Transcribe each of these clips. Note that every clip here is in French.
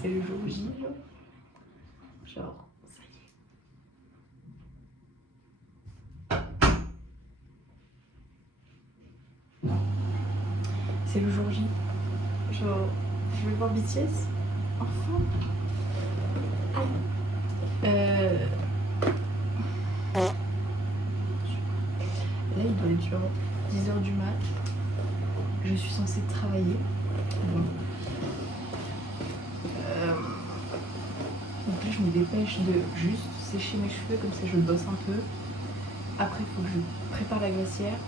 C'est le jour J, genre, ça y est. C'est le jour J. Genre, je vais voir BTS. Enfin. Là, il doit être genre 10h du mat. Je suis censée travailler. Bon. Donc là, je me dépêche de juste sécher mes cheveux, comme ça je bosse un peu. Après, il faut que je prépare la glacière,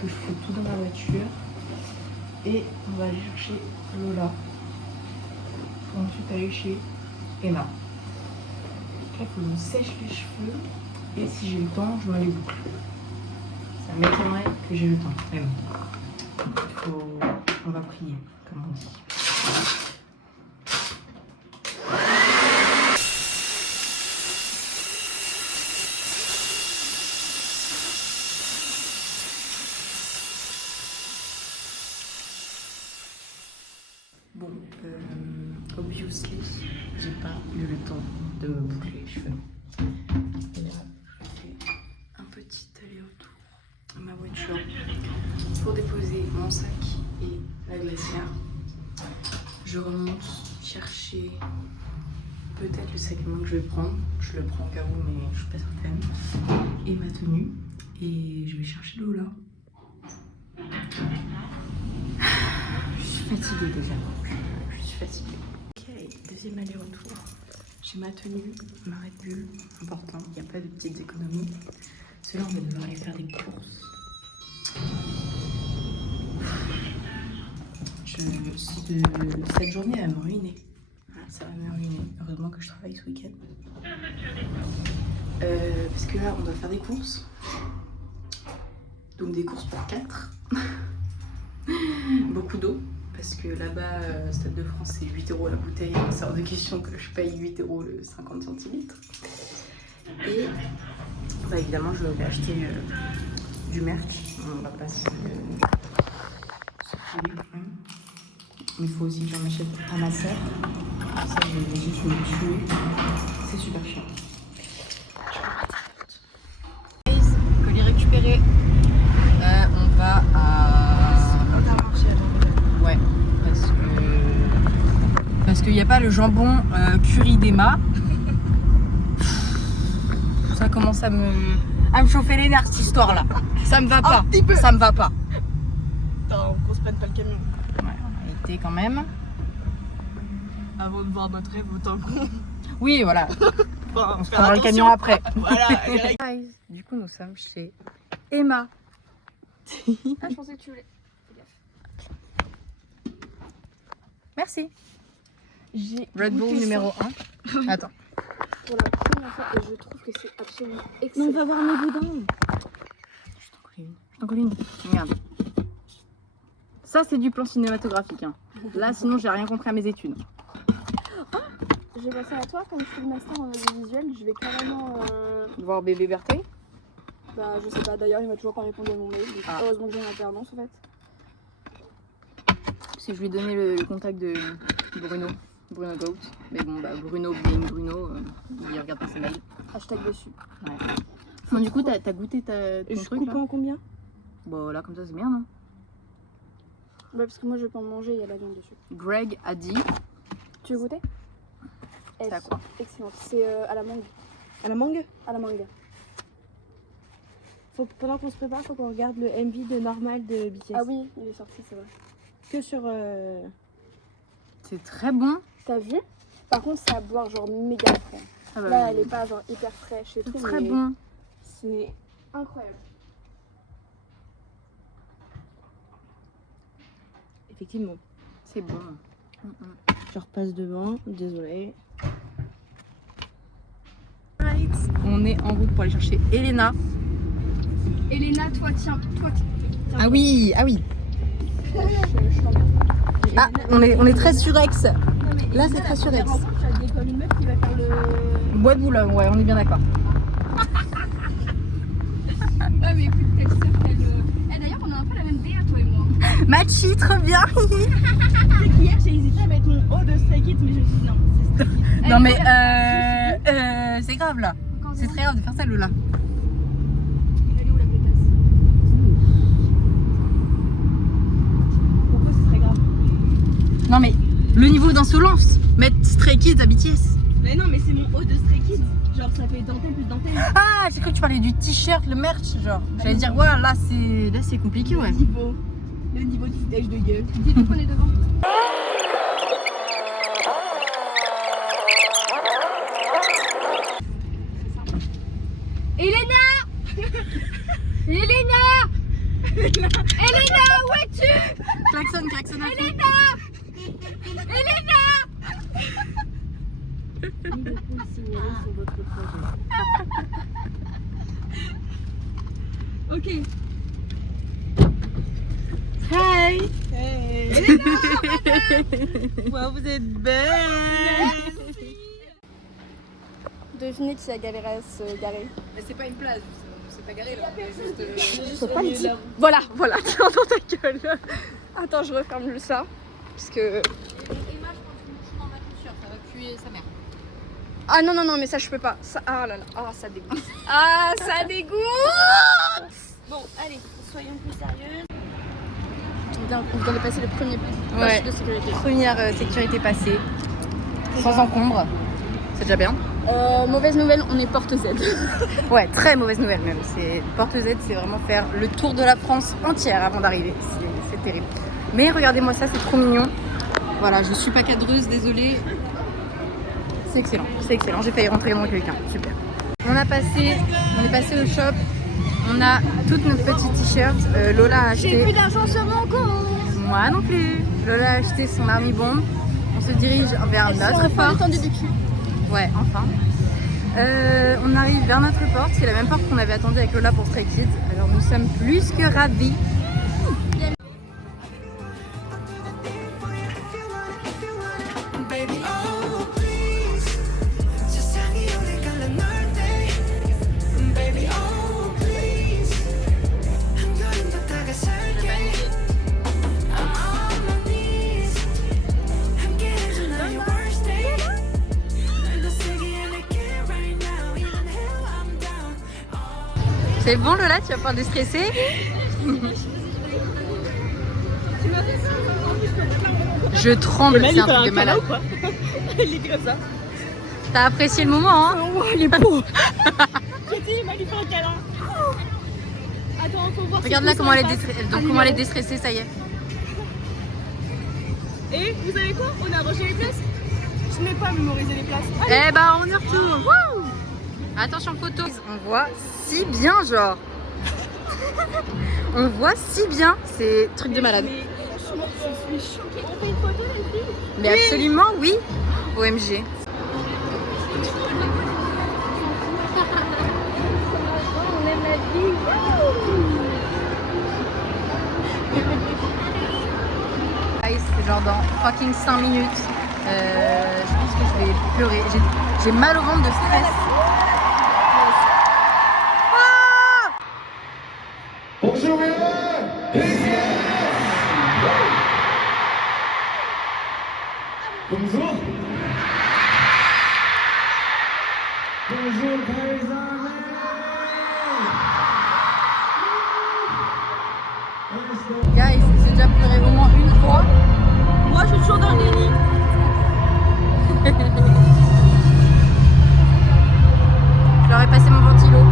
que je fous tout dans ma voiture. Et on va aller chercher Lola. Pour ensuite aller chez Emma. Là, il faut que je sèche les cheveux. Et si j'ai le temps, je me les boucle. Ça m'étonnerait que j'ai le temps. Mais bon. On va prier, comme on dit. Bon, obviously, j'ai pas eu le temps de me boucler les cheveux. Et là, je fais un petit aller-retour à ma voiture pour déposer mon sac et la glacière. Je remonte chercher peut-être le sac à main que je vais prendre. Je le prends au cas où, mais je suis pas certaine. Et ma tenue. Et je vais chercher Lola. Je suis fatiguée déjà. Je suis fatiguée. Ok, deuxième aller-retour. J'ai ma tenue, ma Red Bull. Important, il n'y a pas de petites économies. Cela, on va devoir aller faire des courses. Cette journée elle va me ruiner. Ça va me ruiner. Heureusement que je travaille ce week-end. Parce que là, on doit faire des courses. Donc des courses pour 4. Beaucoup d'eau. Parce que là-bas, Stade de France, c'est 8 € la bouteille. C'est hors de question que je paye 8 € le 50 centilitres. Et bah, évidemment, je vais acheter du merch. On va pas se filer quand même. Mais il faut aussi que j'en achète à ma soeur. Ça, je vais juste me tuer. C'est super chiant. Je vais colis récupéré. On va à... Ouais, parce qu'il n'y a pas le jambon curry d'Emma. Ça commence à me chauffer les nerfs cette histoire là. Ça me va pas. Ça me va pas. Attends, qu'on se prenne pas le camion. Ouais, on a été quand même. Avant de voir notre rêve autant qu'on. Oui, voilà. Enfin, On se prendra le camion après. Voilà. Du coup, nous sommes chez Emma. Ah, je pensais que tu voulais. Merci. J'ai Red Bull goûté numéro ça 1. Attends. pour la première fois et je trouve que c'est absolument Non, excellent. on va voir mes boudins. Je t'en colle une. Regarde. Ça, c'est du plan cinématographique. Hein. Là, sinon, j'ai rien compris à mes études. Je vais passer à toi, comme je fais le master en audiovisuel, je vais carrément. Voir bébé Berthe. Bah, je sais pas, d'ailleurs, il m'a toujours pas répondu à mon mail. Donc heureusement que j'ai une alternance en fait. Si je lui donnais le contact de Bruno Goat. Mais bon, bah, Bruno being Bruno, il regarde pas ses mails. Hashtag dessus. Ouais. Bon, du coup, t'as goûté ton Et je truc coupe là en combien? Bon, là, comme ça, c'est bien, non? Ouais, parce que moi je vais pas en manger, il y a la viande dessus. Greg a dit. Tu veux goûter? C'est à quoi? Excellent. C'est à la mangue. À la mangue? À la mangue. Pendant qu'on se prépare, faut qu'on regarde le MV de Normal de BTS. Ah oui, il est sorti, c'est vrai. Que sur. C'est très bon. T'as vu? Par contre, c'est à boire genre méga frais. Ah bah, Là, elle est pas genre hyper fraîche et c'est tout. très mais bon. C'est incroyable. Effectivement. C'est bon. Je repasse devant, désolé. On est en route pour aller chercher Elena. Elena, toi, tiens. Ah oui, ah oui. Je t'emmerde. Ah, on est très surex. Là, c'est très surex. Tu as dit comme une meuf qui va faire le. Bois de Boulogne, ouais, on est bien d'accord. Ouais, mais écoute, telle sœur, telle. Eh, d'ailleurs, on a un peu la même BA, toi et moi. Machi, trop bien. C'est qui Hier, j'ai hésité à mettre mon haut de Stray Kids, mais je me suis dit non, c'est Stray Kids. Non mais c'est grave là. C'est très grave de faire ça Lola. Elle est où la pétasse? Pourquoi c'est très grave? Non mais le niveau d'insolence. Mettre Stray Kids à BTS. Mais non, mais c'est mon haut de Stray Kids. Genre ça fait dentelle plus dentelle. Ah, j'ai cru que tu parlais du t-shirt, le merch, genre. J'allais dire, ouais, là c'est compliqué, ouais. Le niveau de foutage de gueule. Dites-nous qu'on est devant. Elena Elena Elena, où es-tu? Klaxon à fond. Elena Ok. Hi. Hey. Wow, vous êtes belle. Devinez qui a galéré à se garer. Mais c'est pas une place, c'est pas garé là. Faut pas le dire. Voilà, tu entends ta gueule. Attends, je referme ça. Parce que. Et moi je prends du mouchoir dans ma chaussure, ça va puer sa mère. Ah non, mais ça je peux pas. Ça... Ah là là, ah ça dégoûte. Ah ça dégoûte. Bon, allez, soyons plus sérieuses. On vient de passer le premier Ouais. poste de sécurité. Première sécurité passée, sans encombre, c'est déjà bien. Mauvaise nouvelle, on est porte Z. Ouais, très mauvaise nouvelle même. C'est Porte Z, c'est vraiment faire le tour de la France entière avant d'arriver. C'est terrible. Mais regardez-moi ça, c'est trop mignon. Voilà, je suis pas cadreuse, désolée. C'est excellent. J'ai failli rentrer dans quelqu'un. Super. On est passé au shop. On a toutes nos petits t-shirts. Lola a acheté. J'ai plus d'argent sur mon compte. Moi non plus. Lola a acheté son Army Bomb. On se dirige vers notre porte. Ouais, enfin. On arrive vers notre porte. C'est la même porte qu'on avait attendue avec Lola pour Stray Kids. Alors nous sommes plus que ravis. C'est bon Lola, tu vas pouvoir déstresser. Je tremble, c'est un truc de malade. Elle est comme ça. T'as apprécié le moment, hein? Oh, il est beau. J'ai dit, il m'a lui fait un câlin. Attends, faut voir. Regarde là comment elle est déstressée, ça y est. Et vous savez quoi? On a arrangé les places. Je n'ai pas mémorisé les places. Eh ben on y retourne. Wouh! Attention photo. On voit si bien genre. On voit si bien. C'est truc de malade. Mais franchement, je suis choquée. On fait une photo, les filles? Mais absolument oui. OMG. On aime la vie. C'est genre dans fucking 5 minutes. Je pense que je vais pleurer. J'ai mal au ventre de stress. Bonjour, Bonjour. Bonjour, Paris Army. Guys, j'ai déjà pleuré au moins une fois. Moi, je suis toujours dans le déni. Je leur ai passé mon ventilo.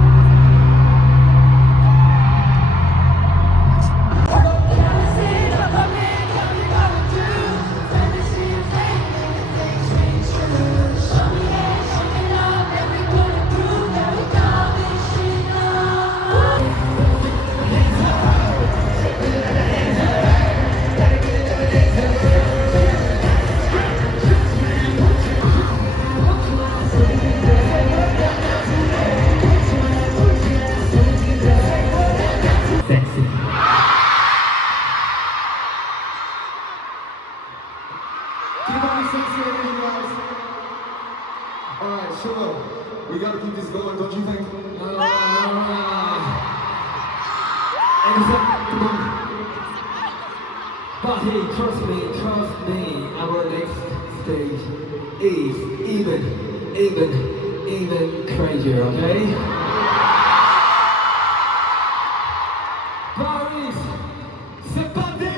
Alright, Shiloh, we gotta keep this going, don't you think? And come on. But hey, trust me, stage is even crazier, okay? Paris, c'est parti!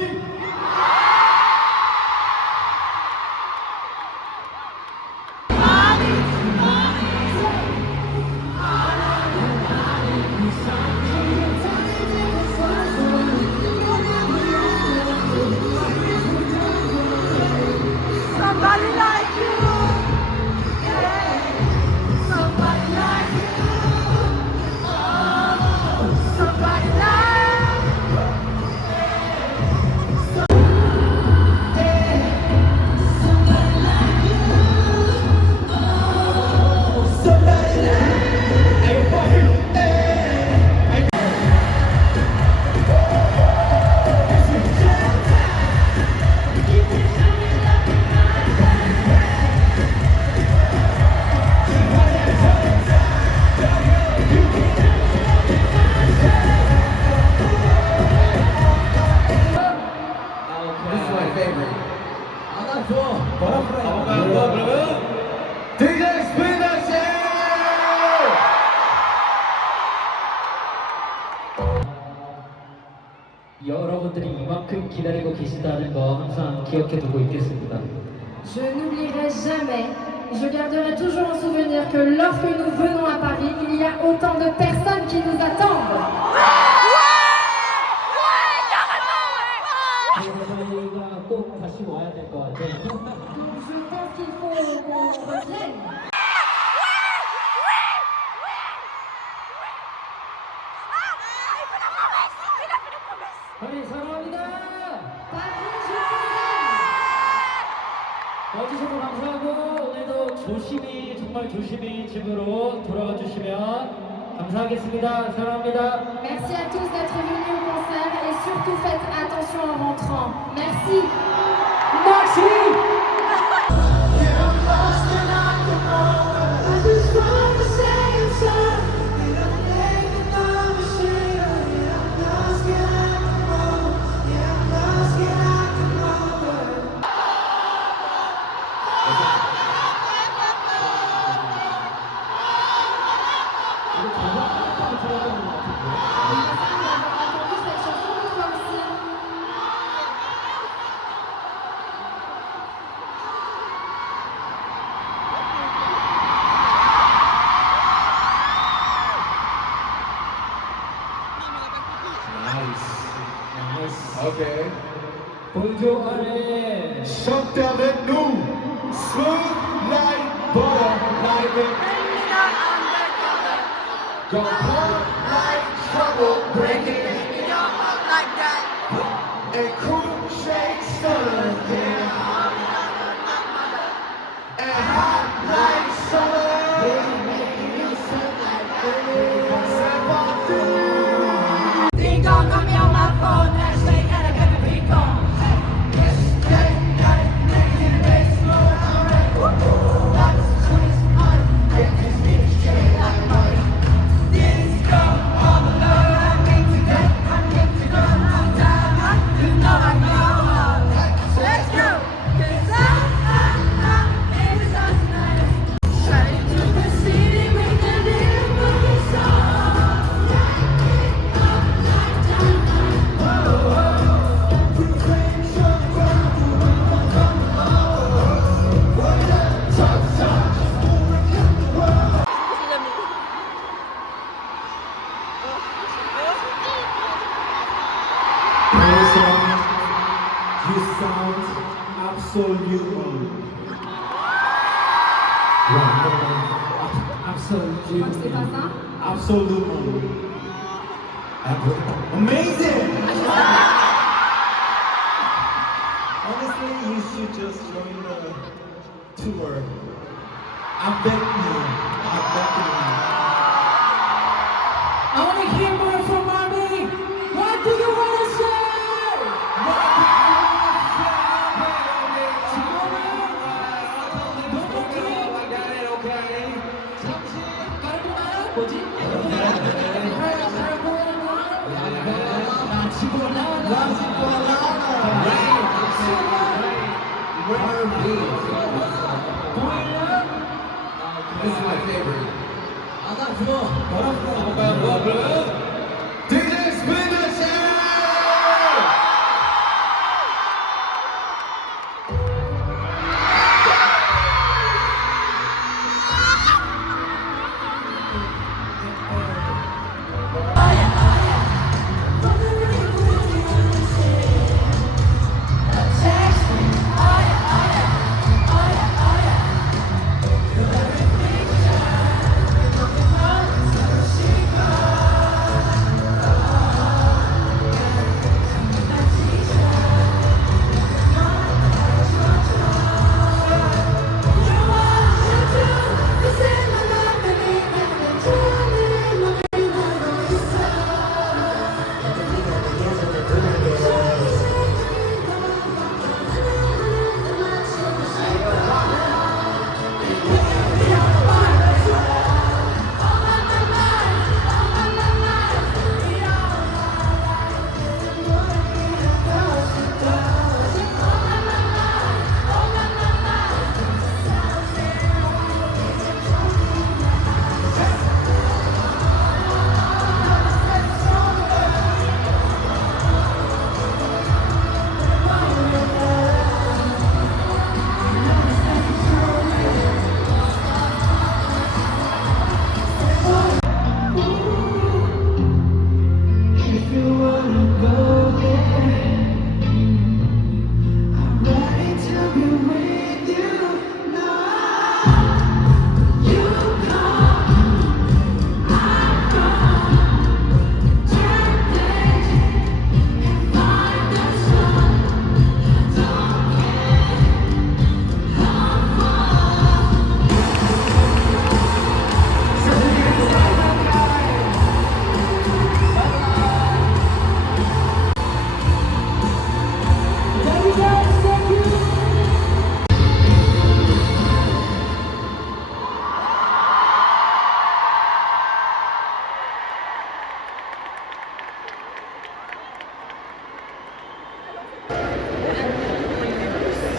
Somebody like you. Somebody like you. Somebody like This is my favorite. DJ Spin that shit! 여러분들이 이만큼 기다리고 계시다는 거 항상 기억해 두고 있겠습니다. Je n'oublierai jamais, je garderai toujours en souvenir que lorsque nous venons à Paris, il y a autant de personnes qui nous attendent. 저희가 꼭 다시 와야 될 것 같아요. Donc je pense qu'il faut qu'on revienne. 파리 사랑합니다. Paris, je vous aime. 와주셔서 감사하고 오늘도 조심히 정말 조심히 집으로 돌아가 주시면 감사하겠습니다. 사랑합니다. Merci à tous d'être venus au concert et surtout faites attention en rentrant. Merci. Entendu cette chanson une fois aussi. Okay. bonjour allez. Chantez avec nous. Smooth like butter, like it. Go hard like trouble, break it. And cool shake stunner, yeah. And hot like summer. Think on me on my phone, that's late and I got the beat on. Let's go! 'Cause straight to the city with the little song. You sound absolutely Je crois que c'est pas ça. absolutely amazing. Honestly, you should just join the tour. I beg you. I want to hear more from Mommy. What do you want to say? What do you want to say? I got it, okay. 뭐지? 나 지금 올라와. DJ Spinner Show!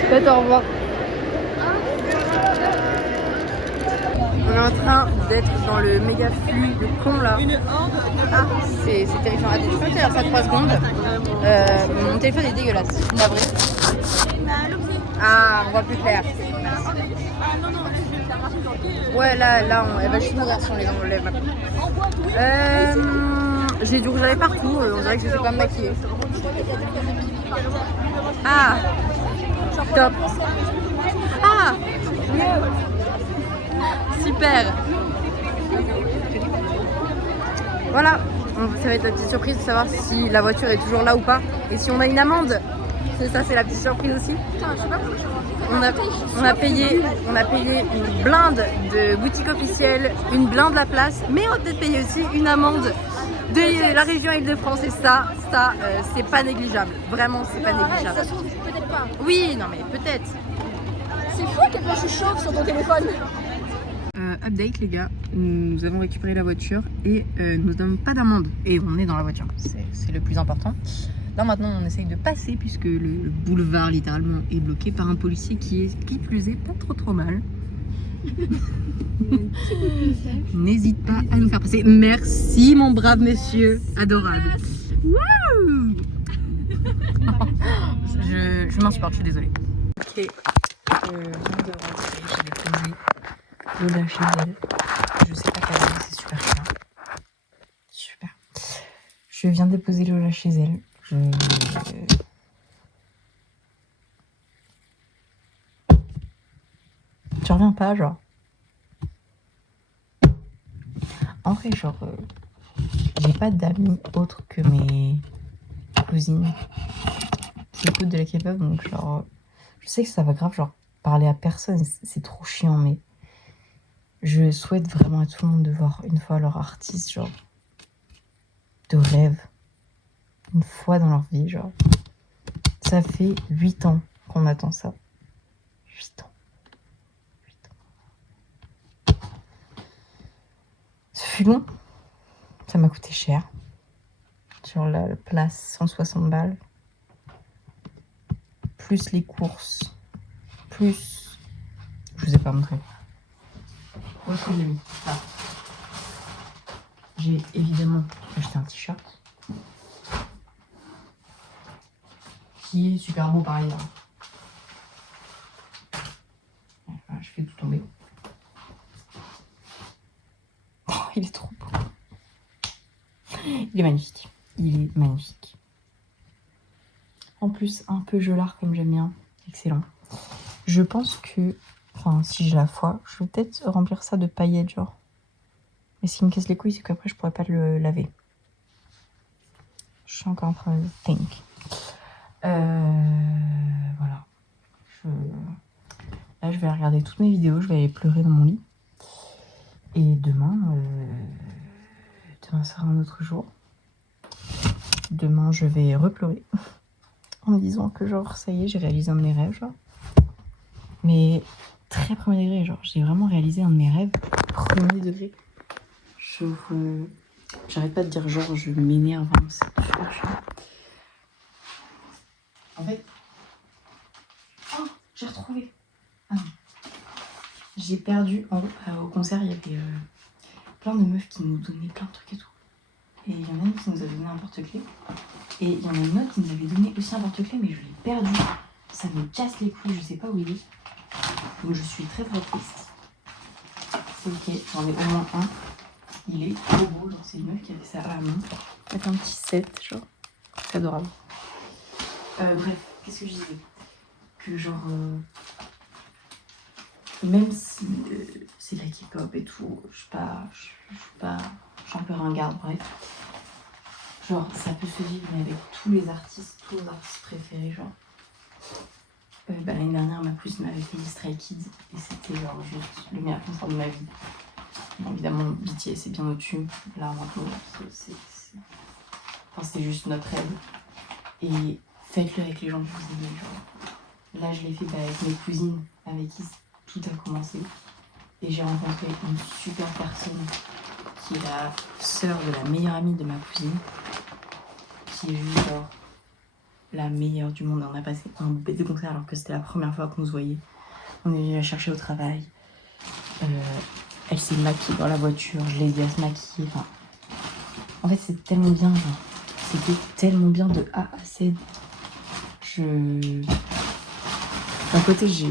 Peut-être au revoir. On est en train d'être dans le méga flux de cons là. Ah, c'est terrifiant. Attends, tu peux me faire ça 3 secondes. Mon téléphone est dégueulasse. Je suis navrée. Ah, on voit plus clair. Ouais, là, elle va juste mourir si on les enlève maintenant. J'ai du rouge à lèvres partout. On dirait que je sais pas me maquiller. Ah, top. Ah, super. Voilà, ça va être la petite surprise de savoir si la voiture est toujours là ou pas. Et si on a une amende. C'est ça, c'est la petite surprise aussi. On a payé une blinde de boutique officielle, une blinde la place, mais on a peut-être payé aussi une amende de la région Île-de-France. Et ça, c'est pas négligeable. Vraiment, c'est pas négligeable. Ça se trouve, peut-être pas. Oui, non mais peut-être. C'est fou à quel point je suis chauve sur ton téléphone. Update les gars, nous avons récupéré la voiture et nous n'avons pas d'amende. Et on est dans la voiture, c'est le plus important. Là maintenant on essaye de passer puisque le boulevard littéralement est bloqué par un policier qui est, qui plus est, pas trop mal. N'hésite pas à nous faire passer. Merci mon brave monsieur, adorable. Wouh. Je m'insupporte, je suis désolée. Ok, je viens de rentrer, j'ai déposé Lola chez elle. Je sais pas quelle heure, c'est super cher. Super. Je viens de déposer Lola chez elle. Tu reviens pas, genre. En vrai, genre, j'ai pas d'amis autres que mes cousines qui écoutent de la K-pop, donc genre, je sais que ça va grave, genre, parler à personne, c'est trop chiant, mais je souhaite vraiment à tout le monde de voir une fois leur artiste, genre, de rêve. Une fois dans leur vie, genre. Ça fait 8 ans qu'on attend ça. 8 ans. 8 ans. Ce fut long. Ça m'a coûté cher. Sur la place, 160 balles. Plus les courses. Plus... Je vous ai pas montré. Où est-ce que j'ai mis ça. J'ai évidemment acheté un t-shirt. Qui est super beau par ailleurs. Voilà, je fais tout tomber. Oh, il est trop beau. Il est magnifique. Il est magnifique. En plus, un peu gelard comme j'aime bien. Excellent. Je pense que, enfin, si j'ai la foi, je vais peut-être remplir ça de paillettes, genre. Mais ce qui me casse les couilles, c'est qu'après, je pourrais pas le laver. Je suis encore en train de think. Voilà. Là, je vais regarder toutes mes vidéos, je vais aller pleurer dans mon lit. Et demain, demain sera un autre jour. Demain, je vais repleurer. En me disant que genre, ça y est, j'ai réalisé un de mes rêves, genre. Mais très premier degré, genre, j'ai vraiment réalisé un de mes rêves. Premier degré. J'arrête pas de dire genre, je m'énerve, hein, c'est super chiant. En fait... Oh, j'ai retrouvé. Ah non. J'ai perdu, en gros, au concert, il y avait plein de meufs qui nous donnaient plein de trucs et tout. Et il y en a une qui nous a donné un porte-clés. Et il y en a une autre qui nous avait donné aussi un porte-clés, mais je l'ai perdu. Ça me casse les couilles, je sais pas où il est. Donc je suis très très triste. C'est ok, j'en ai au moins un. Il est trop beau, genre c'est une meuf qui avait ça à la main. Avec un petit set, genre. C'est adorable. Bref, qu'est-ce que je disais? Que genre... même si c'est de la K-pop et tout, je suis pas un peu ringarde, bref. Genre, ça peut se vivre mais avec tous les artistes préférés, genre. L'année dernière, ma cousine m'avait fait Stray Kids et c'était genre juste le meilleur concert de ma vie. Bon, évidemment, BTS c'est bien au-dessus. Là, maintenant, c'est juste notre rêve. Et faites-le avec les gens que vous aimez, genre. Là, je l'ai fait avec mes cousines, avec qui tout a commencé. Et j'ai rencontré une super personne qui est la sœur de la meilleure amie de ma cousine. Qui est juste genre la meilleure du monde. On a passé un bête de concert alors que c'était la première fois qu'on se voyait. On est venu la chercher au travail. Elle s'est maquillée dans la voiture. Je l'ai aidée à se maquiller. Enfin, en fait, c'est tellement bien. Genre. C'était tellement bien de A à Z. D'un côté, je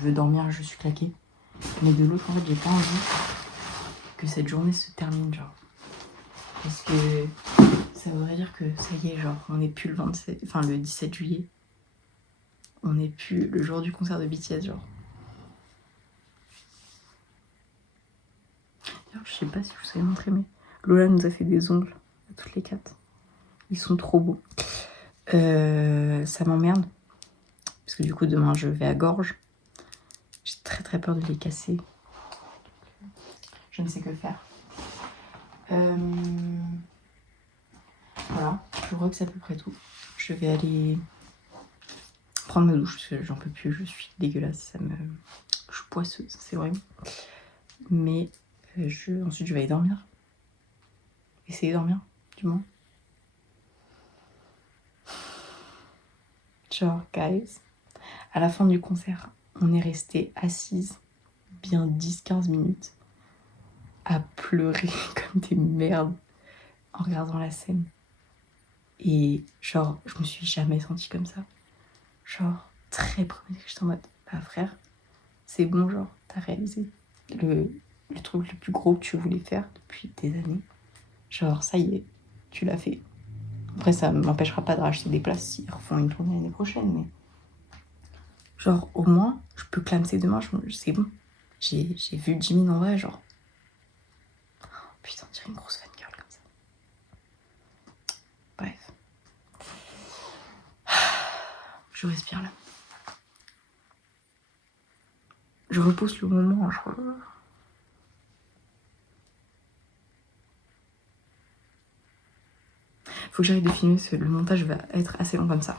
veux dormir, je suis claquée. Mais de l'autre, en fait, j'ai pas envie que cette journée se termine, genre. Parce que ça voudrait dire que ça y est, genre, on n'est plus le 17 juillet. On n'est plus le jour du concert de BTS, genre. D'ailleurs, je sais pas si je vous avais montré, mais Lola nous a fait des ongles à toutes les quatre. Ils sont trop beaux. Ça m'emmerde. Parce que du coup, demain, je vais à Gorges. J'ai très très peur de les casser. Je ne sais que faire. Voilà, je crois que c'est à peu près tout. Je vais aller prendre ma douche parce que j'en peux plus, je suis dégueulasse. Je suis poisseuse, c'est vrai. Mais ensuite, je vais aller dormir. Essayer de dormir, du moins. Genre, guys, à la fin du concert, on est resté assises bien 10-15 minutes à pleurer comme des merdes en regardant la scène. Et genre, je me suis jamais sentie comme ça. Genre, très premier, j'étais en mode, bah frère, c'est bon, genre, t'as réalisé le truc le plus gros que tu voulais faire depuis des années. Genre, ça y est, tu l'as fait. Après, ça m'empêchera pas de racheter des places s'ils refont une tournée l'année prochaine, mais... Genre, au moins, je peux clamser demain, c'est bon. J'ai vu Jimin en vrai, genre... Oh, putain, on dirait une grosse fangirl comme ça. Bref. Je respire là. Je repousse le moment, je crois. Faut que j'arrête de filmer, parce que le montage va être assez long comme ça.